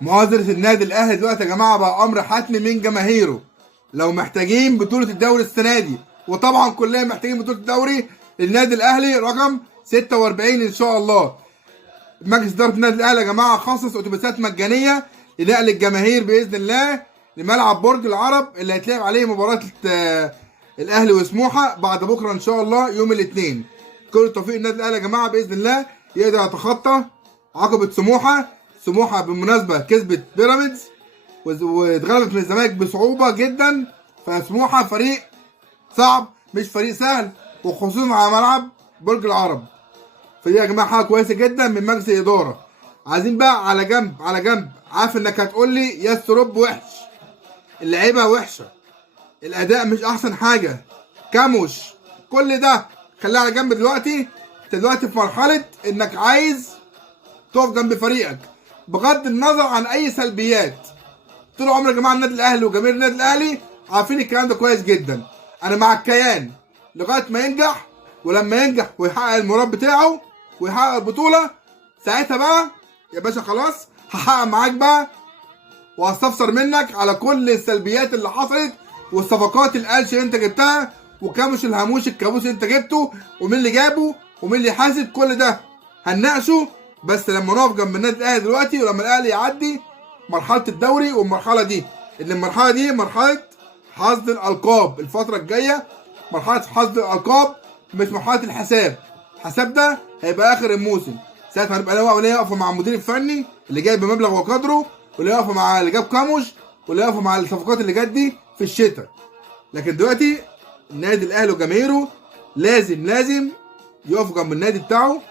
مؤازرة النادي الاهلي دلوقتي يا جماعه بقى امر حتمي من جماهيره. لو محتاجين بطوله الدوري السنه دي، وطبعا كلنا محتاجين بطوله الدوري، النادي الاهلي رقم 46 ان شاء الله. مجلس اداره النادي الاهلي يا جماعه خصص اتوبيسات مجانيه لنقل الجماهير باذن الله لملعب برج العرب اللي هيتلعب عليه مباراه الاهلي وسموحه بعد بكره ان شاء الله يوم الاثنين. كل التوفيق للنادي الاهلي يا جماعه باذن الله يقدر يتخطى عقبه سموحه. سموحه بالمناسبه كسبت بيراميدز واتغلبت من الزمالك بصعوبه جدا، فسموحه فريق صعب مش فريق سهل، وخصوصا على ملعب برج العرب. فدي يا جماعه حاجه كويسه جدا من مجلس الاداره. عايزين بقى على جنب على جنب، عارف انك هتقول لي يا السروب وحش، اللعيبه وحشه، الاداء مش احسن حاجه، كاموش، كل ده خليها على جنب دلوقتي. انت دلوقتي في مرحله انك عايز تقف جنب فريقك بغض النظر عن اي سلبيات. طول عمر يا جماعه النادي الاهلي وجماهير النادي الاهلي عارفين الكلام ده كويس جدا. انا مع الكيان لغايه ما ينجح، ولما ينجح ويحقق المراد بتاعه ويحقق البطوله، ساعتها بقى يا باشا خلاص هحقق معاك بقى، وهستفسر منك على كل السلبيات اللي حصلت والصفقات القلش اللي انت جبتها وكاموش الهاموش الكابوس اللي انت جبته ومين اللي جابه ومين اللي حاسب. كل ده هنناقشه بس لما نقف جنب النادي الاهلي دلوقتي، ولما الاهلي يعدي مرحله الدوري والمرحله دي، ان المرحله دي مرحله حصد الالقاب. الفتره الجايه مرحله حصد الالقاب مش مرحله الحساب. الحساب ده هيبقى اخر الموسم، ساعتها هنبقى نقف مع المدير الفني اللي جاي بمبلغ وقدره، واللي يقف مع اللي جاب كاموش، واللي يقف مع الصفقات اللي جت دي في الشتاء. لكن دلوقتي النادي الاهلي وجماهيره لازم يقفوا جنب النادي بتاعه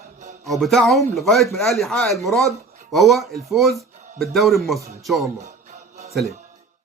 او بتاعهم لغايه ما الاهلي يحقق المراد، وهو الفوز بالدوري المصري ان شاء الله. سلام.